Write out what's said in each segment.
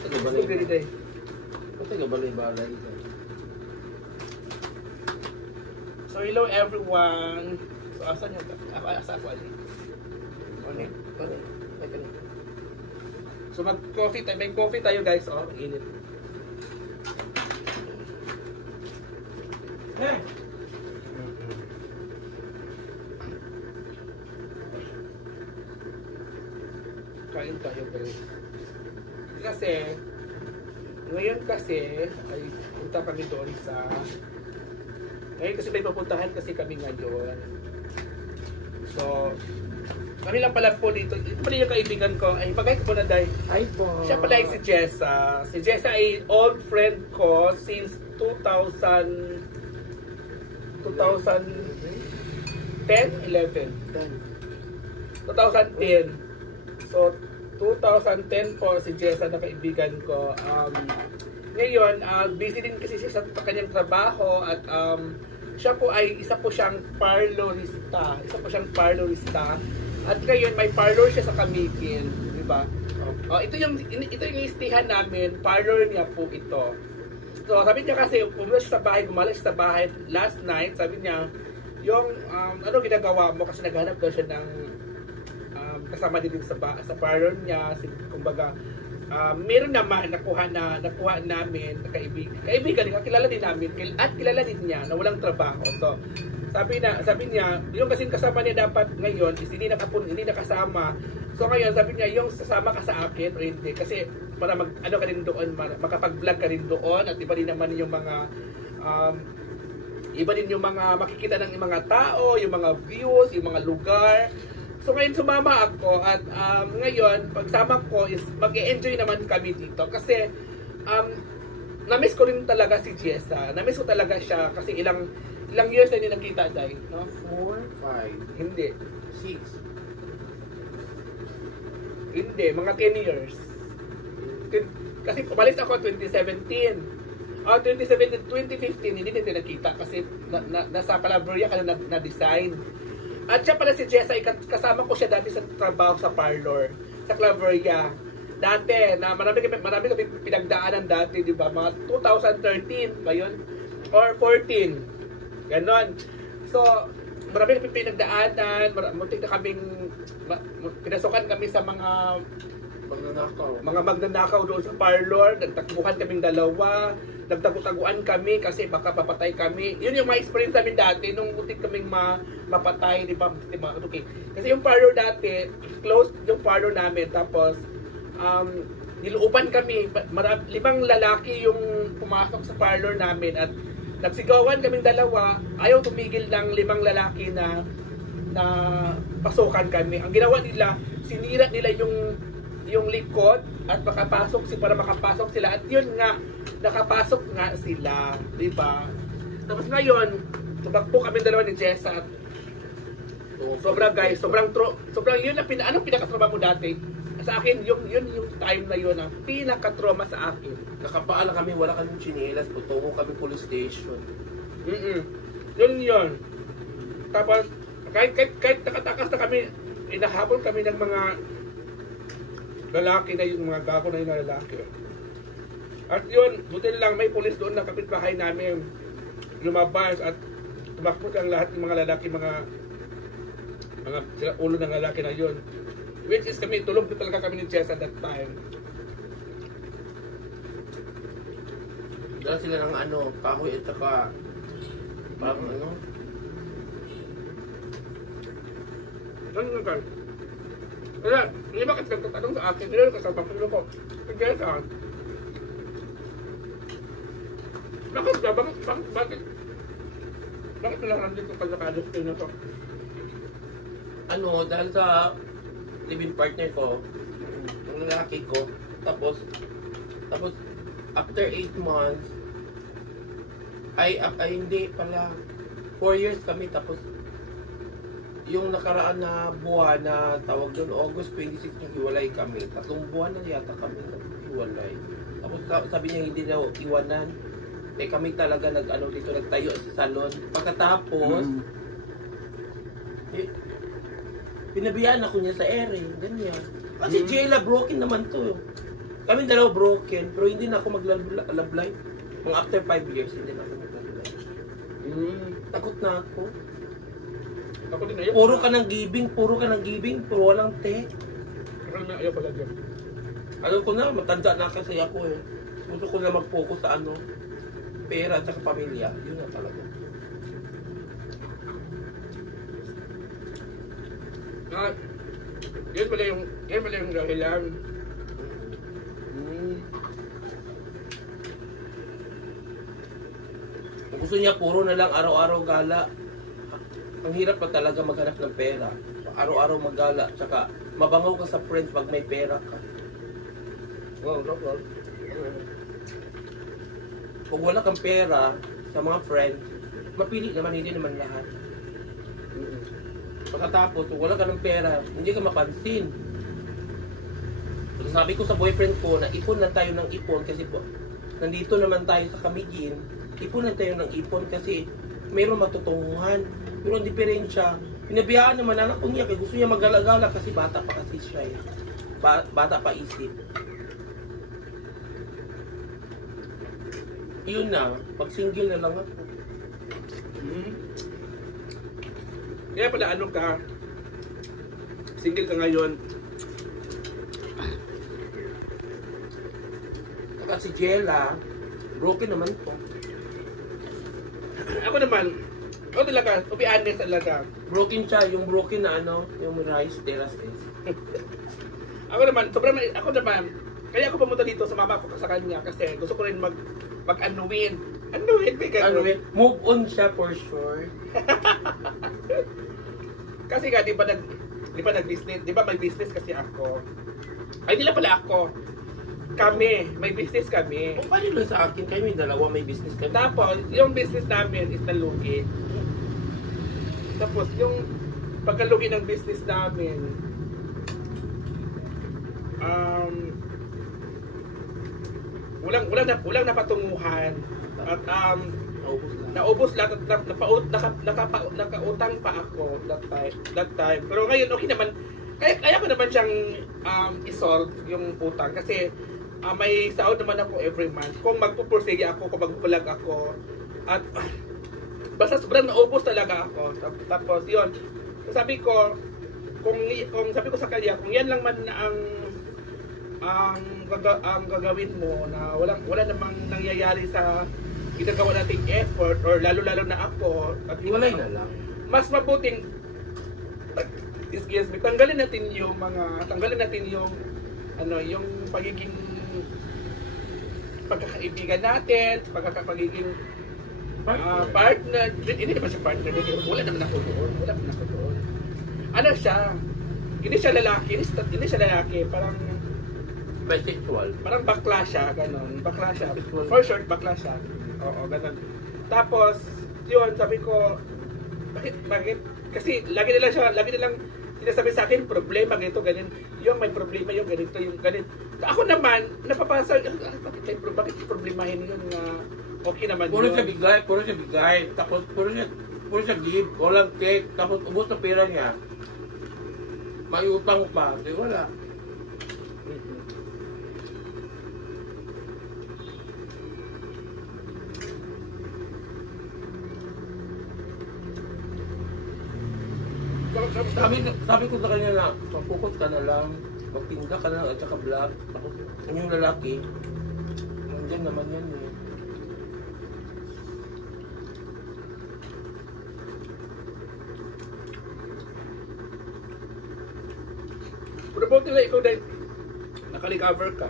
taga-balay. Taga-balay-balay. So hello everyone. So asan yung asa ko ali? Ano? So mag-coffee tayo. May coffee tayo guys. Oh, init. Kain tayo guys. Kasi ngayon kasi ay punta kami doon sa ngayon kasi may papuntahan kasi kami ngayon. So kami lang pala po dito. Ito pala yung kaibigan ko. Ay, pagay ko po na dahil. Ay po. Siya pala ay si Jessa. Si Jessa ay old friend ko since 2010, 11. 2010. So, 2010 po si Jessa na kaibigan ko. Ngayon, busy din kasi siya sa kanyang trabaho at siya po ay isa po siyang parlorista. At ngayon may parlor siya sa Camiguin, di ba? Ito yung istihan namin, parlor niya po ito. So sabi niya kasi pumunta siya sa bahay, gumalas siya sa bahay last night, sabi niya yung ano ginagawa mo kasi naghanap daw siya ng kasama din sa parlor niya, kumbaga meron naman nakuha namin na kaibigan kilala din namin at kilala din niya na walang trabaho. So sabi niya, yung kasing kasama niya dapat ngayon is hindi nakasama. So ngayon sabi niya, yung sasama ka sa akin o hindi kasi para ano ka rin doon, makapag-vlog ka rin doon at iba din naman yung mga makikita ng mga tao, yung mga views, yung mga lugar. So ngayon sumama ako at ngayon pagsama ko is mag-e-enjoy naman kami dito kasi na-miss ko rin talaga si Jessa. Na-miss ko talaga siya kasi ilang years na hindi nakita dahil, no? 4, 5. Hindi. 6. Hindi, mga 10 years. Kasi umalis ako 2017. 2015, hindi natin nakita kasi nasa Calabria ka na-design. At siya pala si Jessa, kasama ko siya dati sa trabaho sa parlor, sa Calabria. Dati, na marami kami pinagdaanan dati, di ba? Mga 2013 ba yun? Or 14. Ganon. So, marami kami pinagdaanan, muntik na kaming, pinasukan kami sa mga magnanakaw doon sa parlor, nagtakbuhan kaming dalawa, nagtago-taguan kami kasi baka papatay kami. Yun yung mga experience namin dati, nung muntik kaming mapatay, di ba? Okay. Kasi yung parlor dati, closed yung parlor namin, tapos, niluupan kami, 5 lalaki yung pumasok sa parlor namin at nagsigawan kaming dalawa, ayaw tumigil ng 5 lalaki na pasukan kami. Ang ginawa nila, sinira nila yung likod at para makapasok sila. At yun nga, nakapasok nga sila, di ba? Tapos ngayon, tumakbo kami dalawa ni Jessa at sobrang yun ang anong pinaka-trauma mo dati? Sa akin, yun yung time na yun ang pinaka-trauma sa akin. Nakapaala kami, wala kaming chinelas, putungo kami police station. Yun. Tapos, kahit nakatakas na kami, inahabol kami ng mga lalaki na yung mga gago na yung lalaki. At yun, buti lang may pulis doon na kapitbahay namin lumabas at tumakbo ang lahat ng mga lalaki, mga ulo ng lalaki na yun. Which is kami, tulog na talaga kami ni Jess at that time. Dala sila ng kahoy at saka parang Ano nga kan? Kaya, hindi bakit nagtatanong sa akin, hindi ka sa papilo ko. Jess Bakit nila nandito ka sa kadestin na to? Dahil sa live-in partner ko, yung lalaki ko, tapos after 8 months, ay hindi pala, 4 years kami, tapos yung nakaraan na buwan na tawag doon, August 26 yung hiwalay kami. 3 buwan na yata kami hiwalay. Tapos sabi niya hindi daw iwanan. Kami talaga dito nagtayo sa salon. Pagkatapos, pinabiyaan ako niya sa ere, ganyan. Kasi Jella, broken naman to. Kami dalawa broken, pero hindi na ako mag-love life. Mga after 5 years, hindi na ako mag-love life. Takot na ako. Ako din ayaw. Puro ka ng giving, puro walang take. Ako naman ayaw pala dyan. Alam ko na, matanda na kasi ako eh. Gusto ko na mag-focus sa ano, pera at saka pamilya. Yun na talaga. Yun pala yung dahilan. Gusto niya puro na lang araw-araw gala. Ang hirap pa talaga maghanap ng pera. Araw-araw maggala, tsaka mabangaw ka sa friends pag may pera ka. Wow, wow. Kung wala kang pera sa mga friends, mapili naman, hindi naman lahat. Pagkatapos, kung wala ka ng pera, hindi ka mapansin. So, sabi ko sa boyfriend ko na ipon lang tayo ng ipon kasi po, nandito naman tayo sa Camiguin, ipon lang tayo ng ipon kasi mayroong matutunguhan. Pero ang diferensya, pinabiyaan naman anak ko niya, kaya gusto niya magalagala kasi bata pa kasi siya. Bata pa isip. Yun na, pag single na lang ako. Kaya pala ano ka, single ka ngayon. Saka si Jella, broken naman po. Ako naman, talaga, to be honest talaga. Broken siya, yung broken na ano, yung rice terraces. Ako naman, kaya ako pumunta dito, sumama ko sa kanya kasi gusto ko rin mag-anuin. Move on siya for sure. Kasi nga, di ba nag-business, di ba may business kasi ako. Ay, hindi lang pala ako. Kami, may business kami. O paano lang sa akin, kayo may dalawa may business kami. Tapos, yung business namin is nalugi. Tapos, yung pagkalugi ng business namin, walang napatunguhan. At naubos lahat at nakautang pa ako that time. Pero ngayon okay naman. Kaya ko naman siyang isolve yung utang kasi may sahod naman ako every month. Kung magpupursige ako, kung magpupulag ako at basta sobrang naubos talaga ako. Tapos yun, sabi ko kung sabi ko sa kanya, kung yan lang man ang gagawin mo na wala namang nangyayari sa ginagawa nating effort or lalo na ako at iwalay na lang. Mas mabuting tanggalin natin yung yung pagiging pagkakaibigan natin, pagiging partner. Hindi naman siya partner, wala naman ako doon. Ano siya? Hindi siya lalaki, parang bisexual. Parang bakla siya, ganun. Bakla siya. For short, bakla siya. Oo, ganun. Tapos, yun, sabi ko, bakit? Kasi lagi nilang sinasabi sa akin, problema, ganito, ganyan. Yung may problema, yung ganito, yung ganito. Ako naman, napapasa, bakit problemahin yun na okay naman puro yun? Puro siya bigay. Tapos, puro siya give. Walang cake. Tapos, ubos na pera niya. May utang pa. Di wala. Sabi ko sa kanya na mag-focus ka na lang, magtinda ka na at saka vlog. Tapos yung lalaki, nandiyan naman yan eh. Pero buti na ikaw dahil nakalicover ka.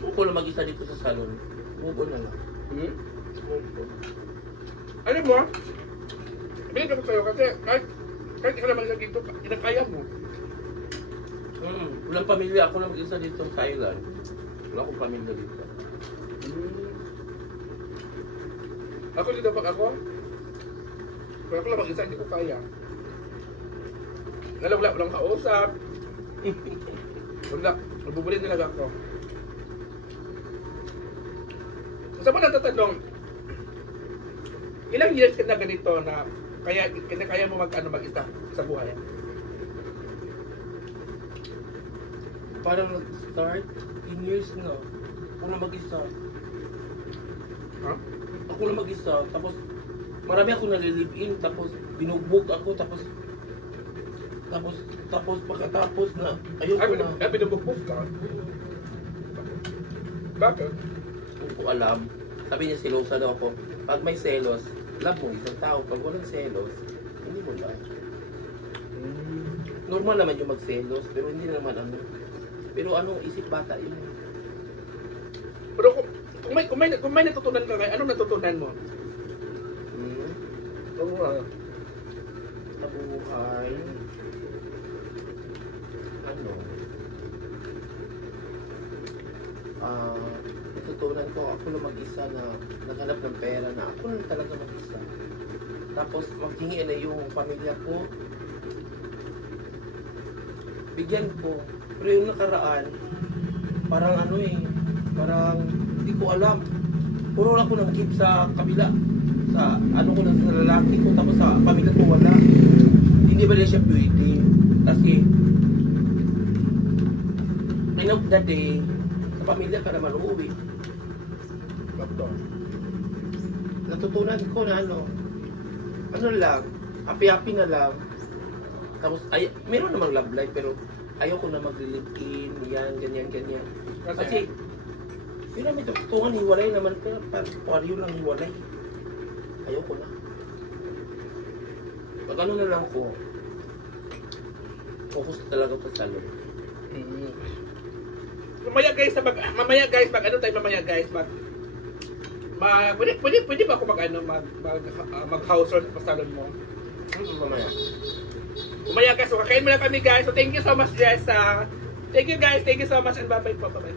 Huwag ko lang mag-isa dito sa salon. Move on na lang. Move on. Alam mo, bilib ako sa'yo kasi kahit ikaw naman dito, kinakaya mo. Walang pamilya. Ako lang mag-isa dito sa island. Wala akong pamilya dito. Ako dito pag ako lang mag-isa, hindi ko kaya. Walang kausap. Wala, nabubulin talaga ako. Sa mga natatanong, ilang years ka na ganito na kaya mo mag-isa sa buhay? parang nag-start 10 years na. Ako na mag-isa. Ha? Ako na mag-isa. Tapos, marami ako nalilive-in. Tapos, binugbog ako. Tapos, pagkatapos na, ayun ko na. Ay, binubukbuk ka? Bakit? Hindi ko alam. Sabi niya, selosa daw ako. Pag may selos, love mo isang tao. Pag walang selos, hindi mo love. Normal naman yung magselos, pero hindi naman ano. Pero anong isip bata yun? Pero kung may natutunan ka ngayon, anong natutunan mo? Sa buhay, ano? Natutunan ko, ako na mag-isa na naghanap ng pera na ako na talaga mag-isa. Tapos maghingi na yung pamilya ko. Bigyan ko. Pero yung nakaraan, parang ano parang hindi ko alam. Puro lang ko nang keep sa kabila. Sa ano ko lang sa lalaki ko, tapos sa pamilya ko wala. Hindi ba siya pwede? Kasi, end of the day, sa pamilya ka naman uuwi. Doktor. Natutunan ko na ano lang, happy-happy na lang. Tapos, meron namang love life, pero ayoko na mag-live-in, yan, ganyan. Kasi, yun naman ito, tungan, hiwalay naman, pero parang lang hiwalay. Ayoko na. Pag ano na lang ko, focus talaga sa salon. Mamaya guys, pwede ba ako mag house tour sa salon mo? Mamaya. Mamaya guys, so kakain mo na kami guys. So thank you so much Jessa. Thank you guys, thank you so much and bye bye po. Bye bye.